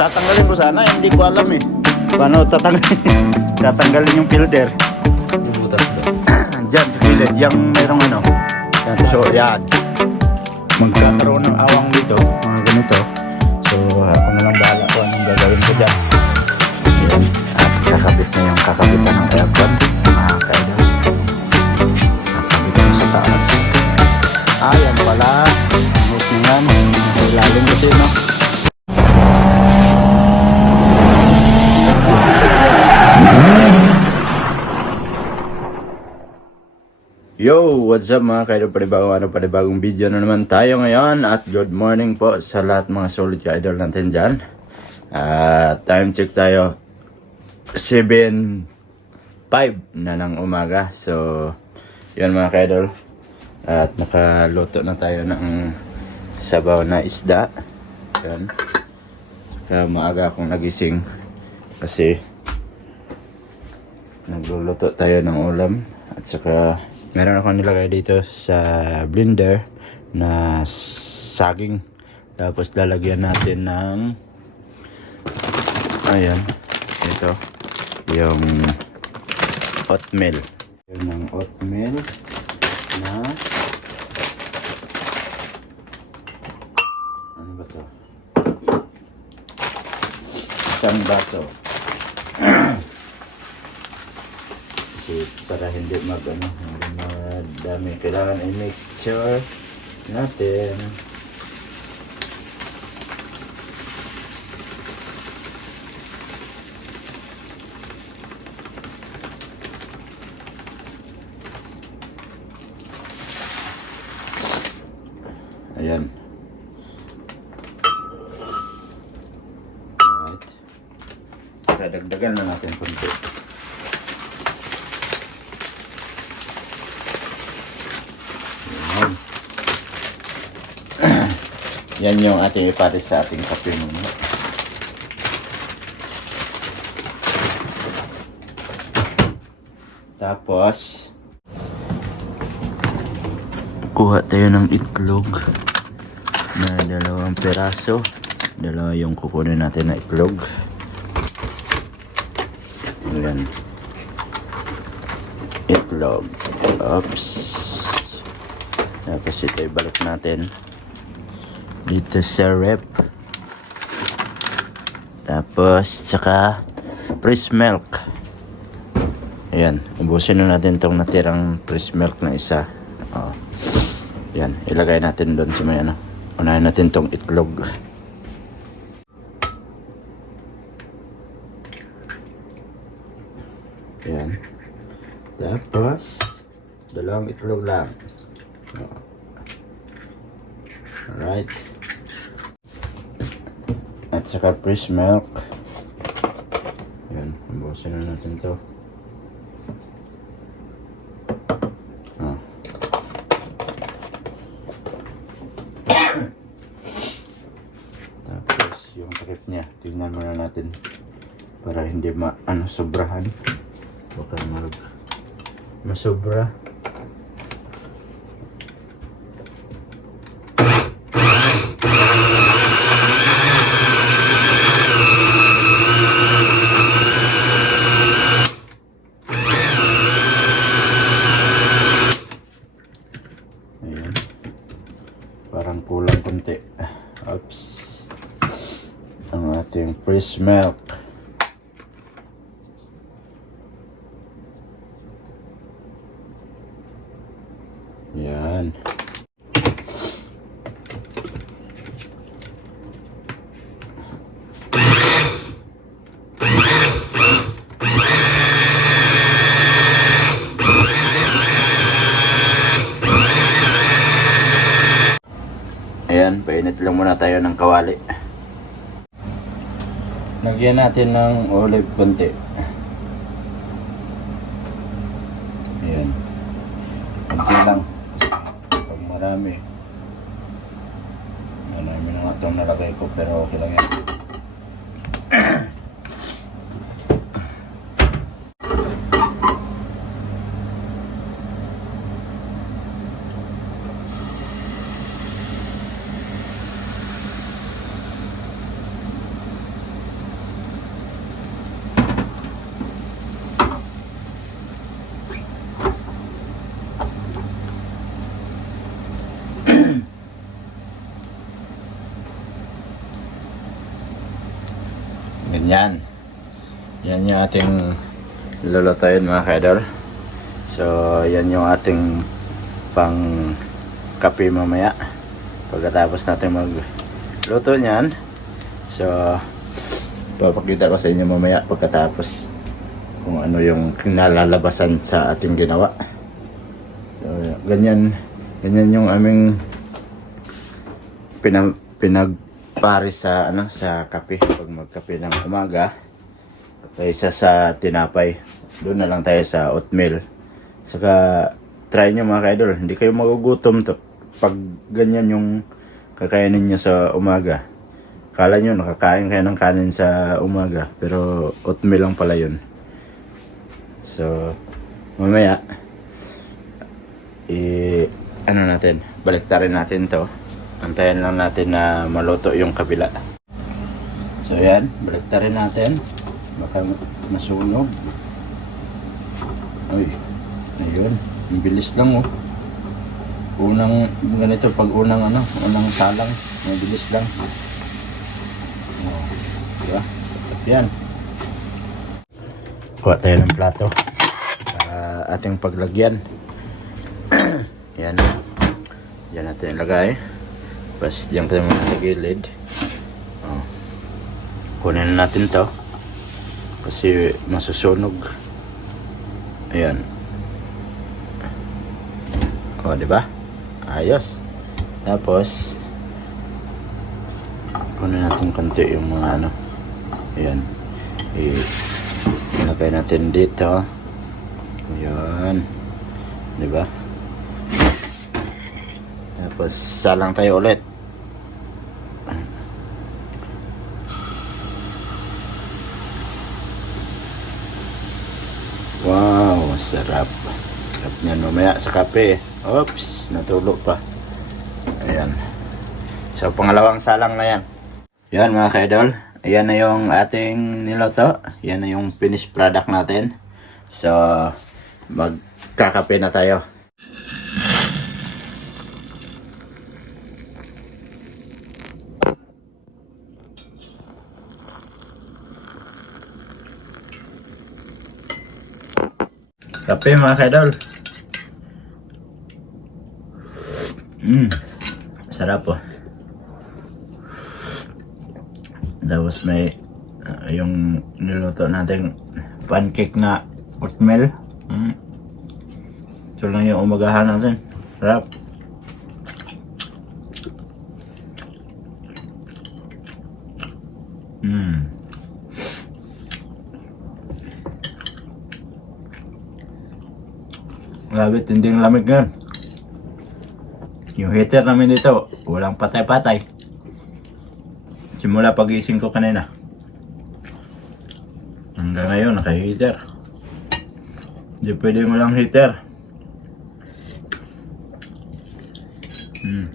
tatanggalin ko sana, hindi ko alam eh. Paano tatanggalin? tatanggalin yung filter. Diyan sa gilid, yung merong ano. Yan, so, yan. Magkakaroon ng awang dito, mga ganito. So, ako na lang bahala kung anong gagawin ko dyan. Yan. At kakabit na yung kakabitan ng aircon, mga kaidol. Nakabit na sa taas. Ah, yan pala. Ayos na yan. Sa ilalim kasi, no? Yo, what's up mga kaidol? Panibagong ano, panibagong video na naman tayo ngayon at good morning po sa lahat mga solid idol natin dyan. At time check tayo 7.5 na ng umaga. So, yun mga kaidol. At nakaluto na tayo ng sabaw na isda. Yan. Kaya maaga akong nagising kasi nagluluto tayo ng ulam at saka meron akong nilagay dito sa blender na saging. Tapos lalagyan natin ng ayan ito yung oatmeal. Yun ng oatmeal na ano ba to? Isang baso kasi para hindi mag ano, madami kailangan i-make sure natin ayan alright Saka dagdagan na natin kunti Yan. Ating ipares sa ating kape muna. Tapos, kuha tayo ng itlog na dalawang peraso. Dalawa yung kukunin natin na itlog. Ayan. Itlog. Oops. Tapos ito ibalik natin dito sa rep. Tapos tsaka fresh milk. Ayan, ubusin na natin tong natirang fresh milk na isa. Oh. Yan, ilagay natin doon sa may ano. Unahin natin tong itlog. Ayan. Tapos, dalawang itlog lang. Alright. Saka fresh milk. Yan, ubusin na natin to. Ah. Yung takip niya, tingnan muna natin para hindi ma, ano, sobrahan. Baka mag, masobra. Ayan. Parang kulang konti. Oops. Ang ating fresh milk. Yan. Ayan, painit lang muna tayo ng kawali. Lagyan natin ng olive konti. Ayan. Konti lang. Pag marami. Marami na nga itong nalagay ko pero okay lang yan. Ganyan. Yan yung ating lulutuin mga kaidol. So, yan yung ating pang kape mamaya. Pagkatapos natin magluto niyan. So, papakita ko sa inyo mamaya pagkatapos kung ano yung nalalabasan sa ating ginawa. So, ganyan, ganyan yung aming pinag pinagpare sa ano sa kape pag magkape ng umaga kaysa sa tinapay. Doon na lang tayo sa oatmeal. Saka try nyo mga kaidol, hindi kayo magugutom to pag ganyan yung kakainin nyo sa umaga. Kala nyo nakakain kayo ng kanin sa umaga, pero oatmeal lang pala yun. So, mamaya, i ano natin, baliktarin natin to. Antayin lang natin na maluto yung kabila. So yan, baliktarin natin. Baka masunog. Uy, ayun. Ang bilis lang oh. Unang, ganito pag unang ano, unang salang. Mabilis lang. Oh, diba? Yan. Kuha tayo ng plato. Para ating paglagyan. yan. Yan natin ilagay. Tapos diyan tayo muna sa gilid. Oh. Kunin na natin to. Kasi masusunog. Ayan. O, di ba? Ayos. Tapos, kunin natin konti yung mga ano. Ayan. Ilagay natin dito. Ayan. Di ba? Tapos, salang tayo ulit. Wow, sarap. Sarap niyan mamaya sa kape. Oops, natulog pa. Ayan. So, pangalawang salang na yan. Yan mga kaidol. Ayan na yung ating niloto. Yan na yung finished product natin. So, magkakape na tayo. Kape mga kaidol. Mmm. Sarap po. Tapos may ah, yung niluto natin pancake na oatmeal. Mm. Ito lang yung umagahan natin. Sarap. Mm. Grabe, tinding lamig ngayon. Yung heater namin dito, walang patay-patay. Simula pagising ko kanina. Hanggang ngayon, naka-heater. Hindi pwede mo lang heater. Hmm.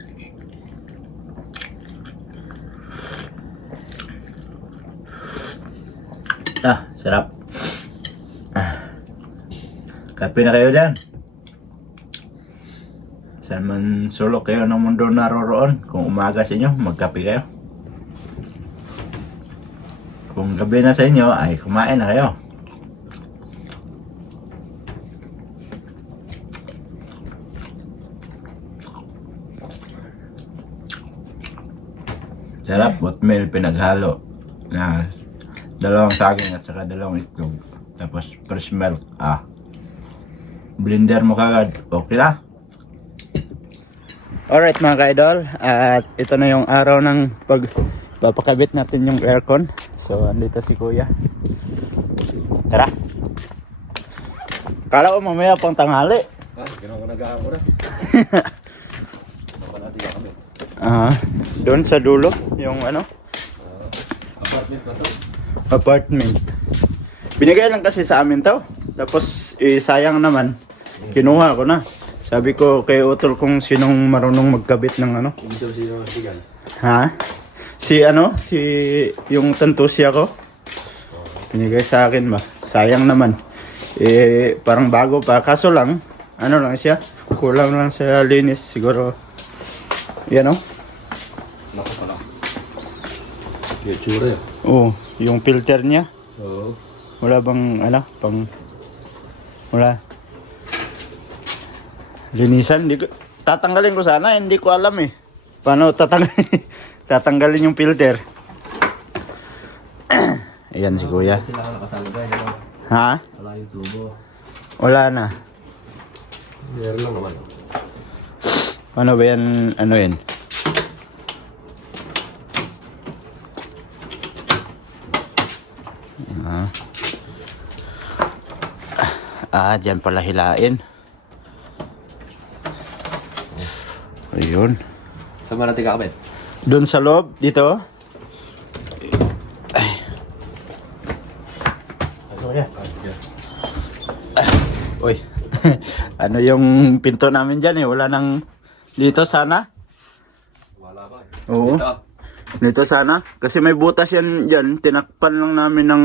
Ah, sarap. Ah. Kape na kayo dyan. Saan man sulok kayo ng mundo naroroon, kung umaga sa inyo, magkape kayo. Kung gabi na sa inyo, ay kumain na kayo. Sarap, oatmeal pinaghalo na dalawang saging at saka dalawang itlog. Tapos fresh milk. Ah. Blender mo kagad. Okay na. Alright mga ka-idol, at ito na yung araw ng pag papakabit natin yung aircon. So, andito si Kuya. Tara. Kala ko mamaya pang tanghali. Ah, ginawa ko nag-aamo na. Baka natin kami. Ah, doon sa dulo, yung ano, Apartment na to. apartment. Binigay lang kasi sa amin to. Tapos, eh, sayang naman. Kinuha ko na. Sabi ko kay Utol kung sinong marunong magkabit ng ano. Sino ang sigal. Ha? Si ano? Si yung tantusya ko. Binigay sa akin ba? Sayang naman. Eh, parang bago pa. Kaso lang, ano lang siya? Kulang lang sa linis siguro. Yan oh. Naku pala. Yung tsura yun. Oh, yung filter niya. Oo. Wala bang ano, pang wala. Linisan, di ko, tatanggalin ko sana, hindi ko alam eh. Paano tatanggalin, tatanggalin yung filter. Ayan si kuya. Ha? Wala yung tubo. Wala na. Meron lang naman. Ano ba yan, ano yan? Ah. Ah, dyan pala hilain. Ayun. Saan ba natin kakabit? Doon sa loob, dito. Ay. Uy. ano yung pinto namin dyan eh? Wala nang dito sana? Wala ba? Oo. Ito. Dito sana. Kasi may butas yan dyan. Tinakpan lang namin ng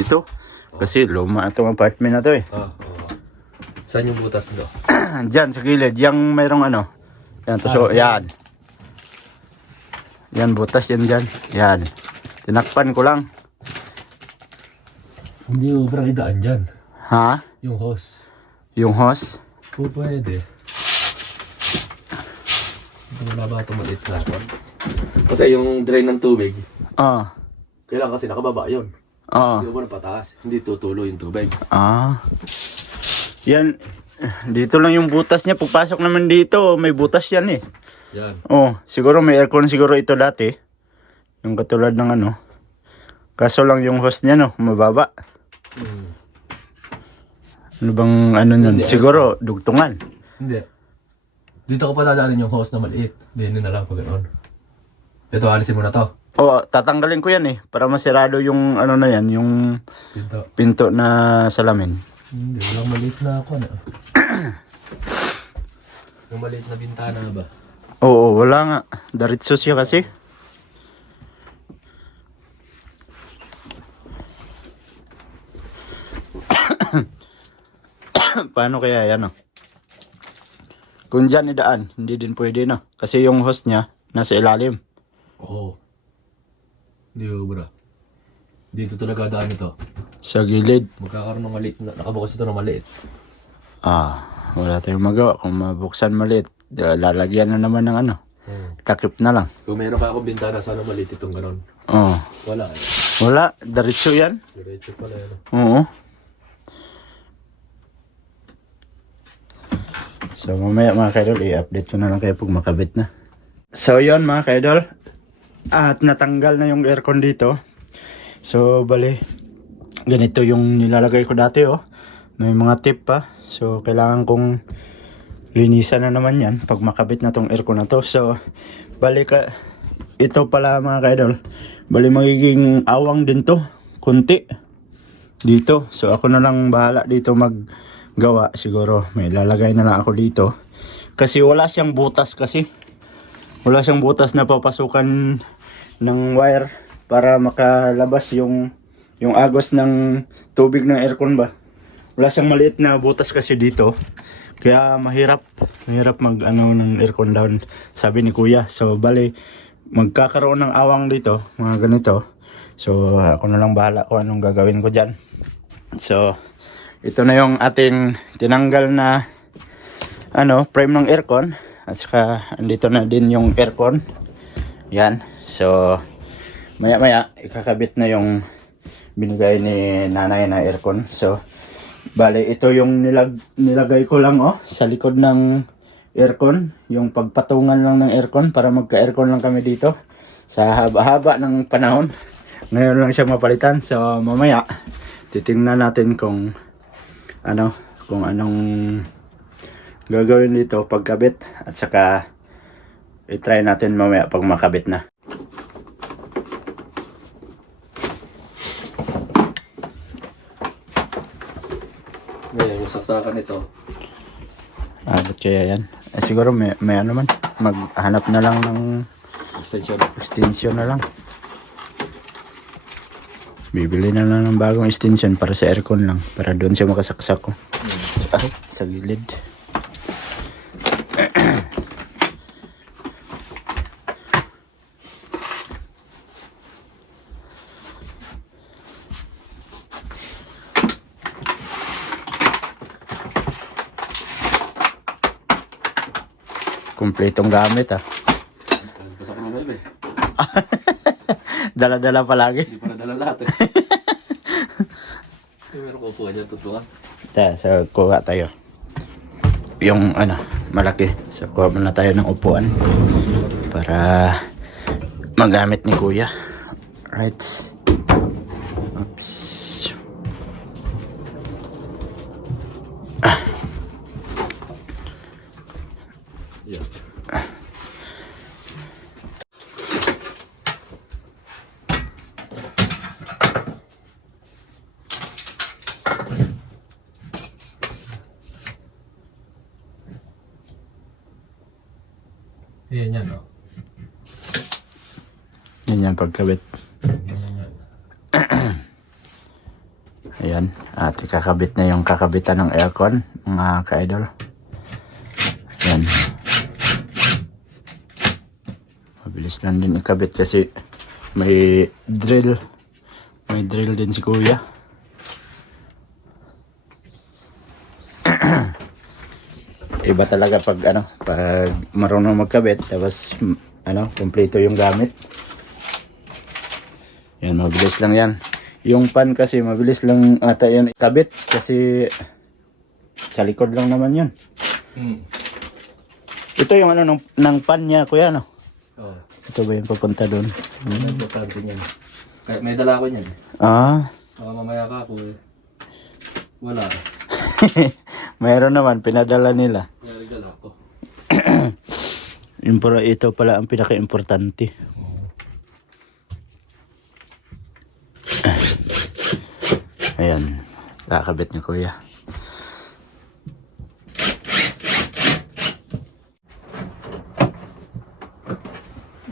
ito. Kasi luma itong apartment na to eh. Ah, oo. Saan yung butas nito? dyan sa gilid. Yang mayroong ano. Yan. To, so, yan. Yan butas yan dyan. Yan. Tinakpan ko lang. Hindi mo parang idaan dyan. Ha? Yung hose. Yung hose? Po pwede. Wala ba ito maliit na Kasi yung drain ng tubig, Ah. kailangan kasi nakababa yun. Ah. Hindi mo na pataas. Hindi tutulo yung tubig. Ah. Yan. Dito lang yung butas niya. Pagpasok naman dito, may butas yan eh. Yan. Oh, siguro may aircon siguro ito dati. Yung katulad ng ano. Kaso lang yung host niya no, mababa. Hmm. Ano bang ano nun? Hindi, Siguro dugtungan. Hindi. Dito ko pa dadaanin yung hose na maliit. Hindi na lang pag ganoon. Ito, alisin mo na to. Oh, tatanggalin ko yan eh para masirado yung ano na yan, yung Pinto. pinto na salamin. Hindi, walang maliit na ako na. yung maliit na bintana ba? Oo, wala nga. Daritso siya kasi. Paano kaya yan oh? Kung dyan idaan, hindi din pwede no. Kasi yung host niya, nasa ilalim. Oo. Hindi bro. Dito talaga daan ito. Sa gilid. Magkakaroon ng maliit na, nakabukas ito ng maliit. Ah, wala tayong magawa. Kung mabuksan maliit, lalagyan na naman ng ano. Hmm. Takip na lang. Kung meron ka akong bintana, sana maliit itong ganon. Oh. Wala. Eh. Wala, daritso yan. Diretso pala yun. Oo. So mamaya mga kaidol, i-update ko na lang kayo pag makabit na. So yon mga kaidol, at natanggal na yung aircon dito. So bali, ganito yung nilalagay ko dati oh. May mga tip pa. So kailangan kong linisan na naman yan pag makabit na tong aircon na to. So bali ka, ito pala mga kaidol, bali magiging awang din to, kunti dito. So ako na lang bahala dito maggawa siguro. May lalagay na lang ako dito. Kasi wala siyang butas kasi. Wala siyang butas na papasukan ng wire para makalabas yung yung agos ng tubig ng aircon ba. Wala siyang maliit na butas kasi dito. Kaya mahirap, mahirap mag ano ng aircon down, sabi ni kuya. So bali, magkakaroon ng awang dito, mga ganito. So ako na lang bahala kung anong gagawin ko dyan. So, ito na yung ating tinanggal na ano, frame ng aircon. At saka, andito na din yung aircon. Yan. So, maya maya, ikakabit na yung binigay ni nanay na aircon. So, bale, ito yung nilag nilagay ko lang oh, sa likod ng aircon. Yung pagpatungan lang ng aircon para magka-aircon lang kami dito. Sa haba-haba ng panahon. Ngayon lang siya mapalitan. So, mamaya, titingnan natin kung ano, kung anong gagawin dito pagkabit at saka i-try natin mamaya pag makabit na. Ngayon, yung saksakan nito. Ah, ba't kaya yan? Eh, siguro may, may ano man, maghanap na lang ng Extension. extension na lang. Bibili na lang ng bagong extension para sa aircon lang. Para doon siya makasaksak ko. Ay, sa gilid. Kumpletong gamit ah. Basta ko lang eh. Dala-dala palagi. Hindi pa nadala lahat eh. Meron ko upuan dyan, tutukan. Ta, so kuha tayo. Yung ano, malaki. So kuha muna tayo ng upuan para magamit ni kuya. Right. Oops. Yeah. Yan yan, no? Yan. Ayan. At ikakabit na yung kakabitan ng aircon, mga ka-idol. Ayan. Mabilis lang din ikabit kasi may drill. May drill din si kuya. Iba talaga pag ano, pag marunong magkabit, tapos ano, kumpleto yung gamit. Yan, mabilis lang yan. Yung pan kasi, mabilis lang ata yan ikabit kasi sa likod lang naman yun. Hmm. Ito yung ano ng, ng pan niya, kuya, no? Oo. Ito ba yung papunta doon? Oh, importante niyan. Kaya may dala ko niyan. Ah, Baka mamaya ka ako eh. Wala. mayroon naman, pinadala nila. Kaya regalo ko. Yung pala, ito pala ang pinaka-importante. Ayan, kakabit ni kuya.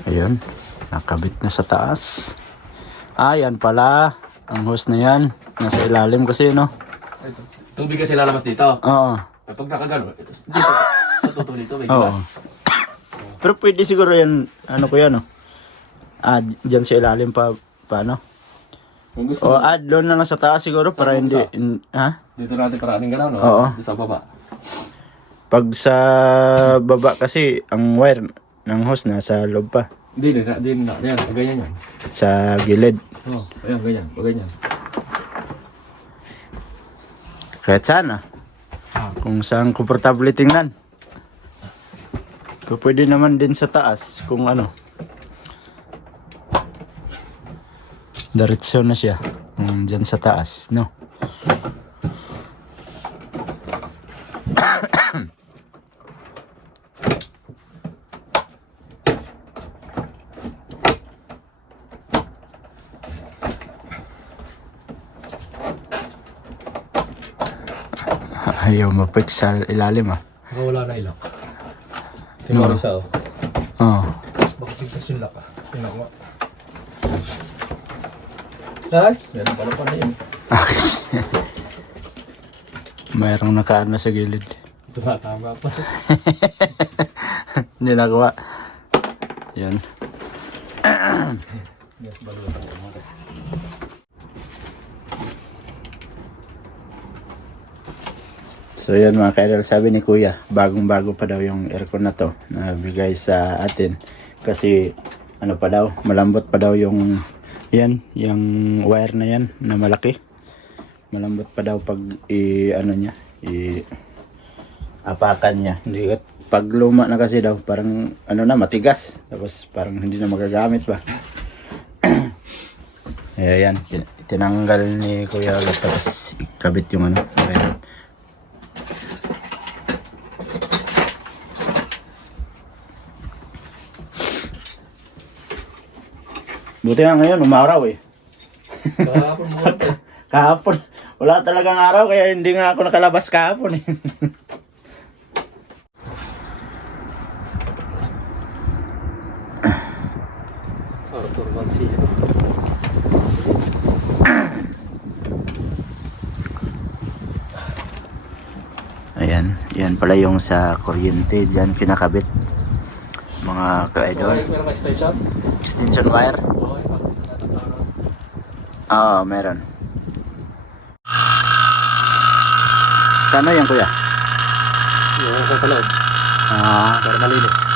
Ayun, nakabit na sa taas. Ah, yan pala. Ang hose na yan. Nasa ilalim kasi, no? Tubig kasi lalabas dito. Oo. Kapag nakagano, ito, dito, sa tuto nito, may Oo. Pero pwede siguro yan, ano ko yan, no? Ah, dyan sa ilalim pa, paano? Kung gusto O mo, add doon na lang sa taas siguro para hindi, in- ha? dito natin parating gano'n, no? Oo. Dito sa baba. Pag sa baba kasi, ang wire ng hose nasa loob pa. Hindi, hindi, hindi, hindi, yan, ganyan yan. Sa gilid. Oo, ayan, ganyan, o ganyan. Kahit sana. Ah. Kung saan komportable tingnan. So, pwede naman din sa taas kung ano. Diretso na siya. Kung dyan sa taas, no? Ayaw mapik sa ilalim ah. Wala na ilak. Tingnan mo oh. Oo. Baka tignan sila ka. Tingnan mo. Ay, meron pala pa na yun. Mayroong nakaano sa gilid. Tumatama pa. Hindi nagawa. Yan. So yan mga kaidol, sabi ni Kuya, bagong-bago pa daw yung aircon na to na bigay sa atin. Kasi ano pa daw, malambot pa daw yung yan, yung wire na yan na malaki. Malambot pa daw pag i ano niya, i apakan niya. Hindi pag luma na kasi daw, parang ano na, matigas. Tapos parang hindi na magagamit pa. Kaya yan, tin- tinanggal ni Kuya tapos ikabit yung ano, wire. Buti nga ngayon, umaraw eh. Kahapon mo. Kahapon, wala talagang araw kaya hindi nga ako nakalabas kahapon eh. Arthur Garcia. Ayan, yan pala yung sa kuryente dyan kinakabit. Mga ka-idol. Extension wire. Oo, meron. Sana yan kuya? Yung sa loob. Ah, Para malinis.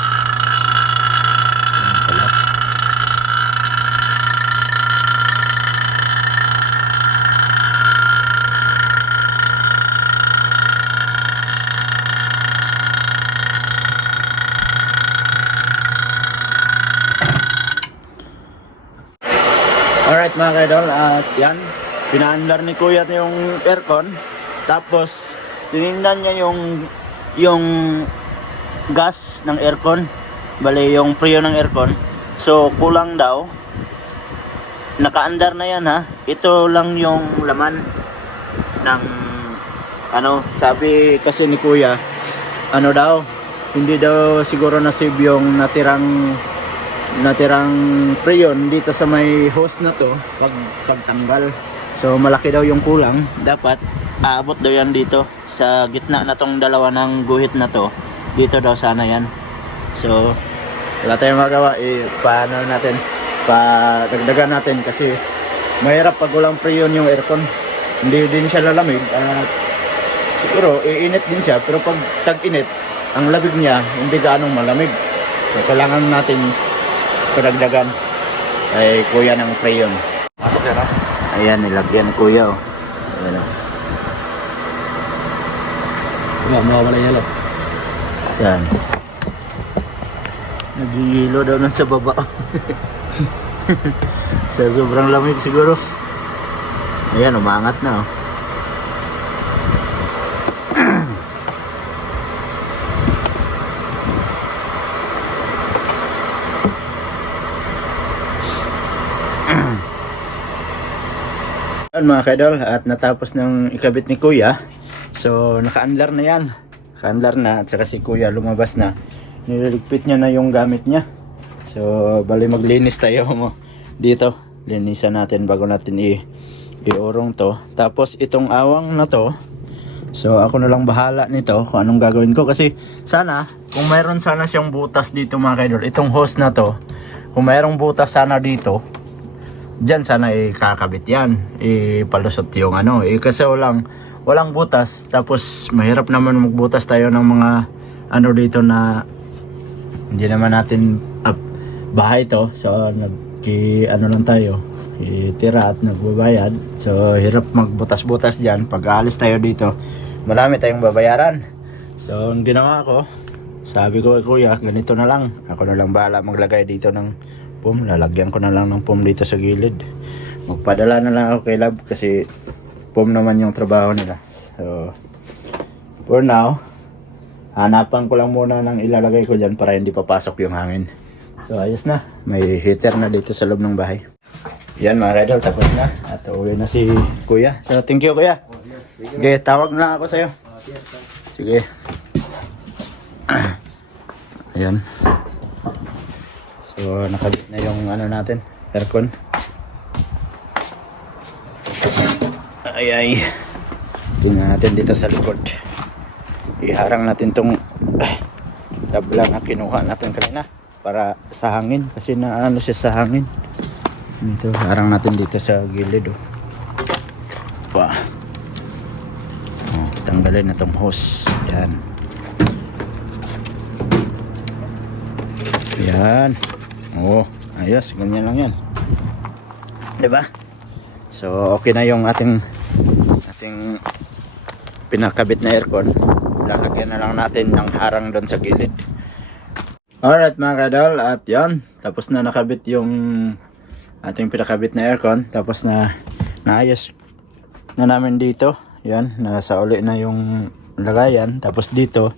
Mga kaidol, at yan, pinaandar ni kuya yung aircon. Tapos, tinignan niya yung, yung gas ng aircon. Bale, yung preo ng aircon. So, kulang daw. Nakaandar na yan ha. Ito lang yung laman ng, ano, sabi kasi ni kuya, ano daw, hindi daw siguro nasave yung natirang natirang preyon dito sa may hose na to pag pagtanggal. So malaki daw yung kulang. Dapat aabot daw yan dito sa gitna na tong dalawa ng guhit na to. Dito daw sana yan. So wala tayong magawa. Eh, paano natin? Pa dagdagan natin kasi mahirap pag walang preyon yung aircon. Hindi din siya lalamig at siguro iinit din siya pero pag tag-init ang labig niya hindi gaanong malamig. So kailangan natin padagdagan ay kuya ng crayon. Pasok yan ha. Ayan, nilagyan ni kuya oh. Ayan oh. Wala, mawawala yung yellow. Saan? Nagihilo daw nun sa baba. sa sobrang lamig siguro. Ayan, umangat na oh. Yan mga kaidol at natapos ng ikabit ni kuya. So naka-unlar na yan. Naka-unlar na at saka si kuya lumabas na. Niligpit niya na yung gamit niya. So bali maglinis tayo mo dito. Linisan natin bago natin i iurong to. Tapos itong awang na to. So ako na lang bahala nito kung anong gagawin ko kasi sana kung mayroon sana siyang butas dito mga kaidol, itong hose na to, kung mayroong butas sana dito, Diyan sana ikakabit yan. Ipalusot yung ano. Eh, kasi walang, walang butas. Tapos mahirap naman magbutas tayo ng mga ano dito na hindi naman natin up, bahay to. So nagki ano lang tayo. Tira at nagbabayad. So hirap magbutas-butas diyan pag aalis tayo dito. Marami tayong babayaran. So ang ginawa ko, sabi ko kuya, ganito na lang. Ako na lang bahala maglagay dito ng pum. Lalagyan ko na lang ng pum dito sa gilid. Magpadala na lang ako kay Lab kasi pum naman yung trabaho nila. So, for now, hanapan ko lang muna ng ilalagay ko dyan para hindi papasok yung hangin. So, ayos na. May heater na dito sa loob ng bahay. Yan mga idol, tapos na. At uwi na si Kuya. So, thank you Kuya. Sige, tawag na ako sa'yo. Sige. Ayan. So, nakabit na yung ano natin, aircon. Ay ay. Tingnan natin dito sa likod. Iharang natin tong ay, tabla na kinuha natin kanina para sa hangin kasi na ano siya sa hangin. Dito, harang natin dito sa gilid oh. Pa. Oh, tanggalin na tong hose. Yan. Yan. Oo, ayos, ganyan lang 'yan. 'Di ba? So, okay na yung ating ating pinakabit na aircon. Lalagyan na lang natin ng harang doon sa gilid. Alright mga kadol, at yan. Tapos na nakabit yung ating pinakabit na aircon. Tapos na naayos na namin dito. Yan, nasa uli na yung lagayan. Tapos dito,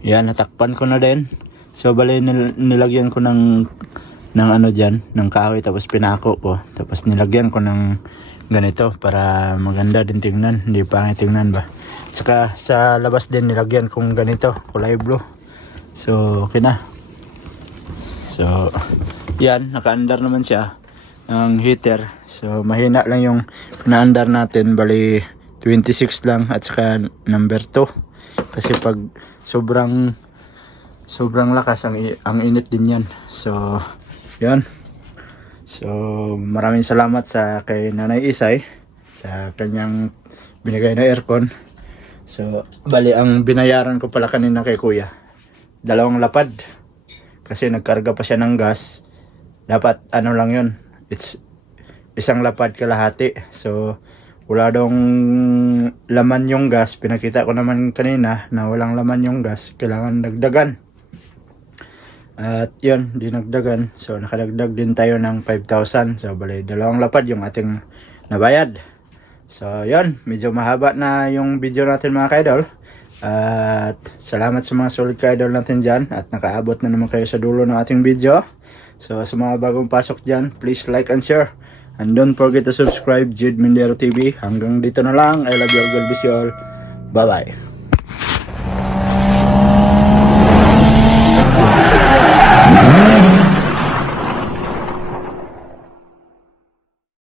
yan, natakpan ko na din. So, bali nil- nilagyan ko ng ng ano dyan, ng kahoy tapos pinako ko. Tapos nilagyan ko ng ganito para maganda din tingnan. Hindi pangit tingnan ba. Saka sa labas din nilagyan kong ganito, kulay blue. So, okay na. So, yan, naka-under naman siya ng heater. So, mahina lang yung na-under natin. Bali, 26 lang at saka number 2. Kasi pag sobrang sobrang lakas ang, ang init din yan. So, yan. So, maraming salamat sa kay Nanay Isay sa kanyang binigay na aircon. So, bali ang binayaran ko pala kanina kay Kuya. dalawang lapad. Kasi nagkarga pa siya ng gas. Dapat ano lang yun. It's isang lapad kalahati. So, wala dong laman yung gas. Pinakita ko naman kanina na walang laman yung gas. Kailangan dagdagan. At yun, dinagdagan. So, nakadagdag din tayo ng 5,000. So, bali, dalawang lapad yung ating nabayad. So, yun. Medyo mahaba na yung video natin mga kaidol. At salamat sa mga solid ka-idol natin dyan. At nakaabot na naman kayo sa dulo ng ating video. So, sa mga bagong pasok dyan, please like and share. And don't forget to subscribe, Jude Mindero TV. Hanggang dito na lang. I love you all. God bless you all. Bye-bye. Música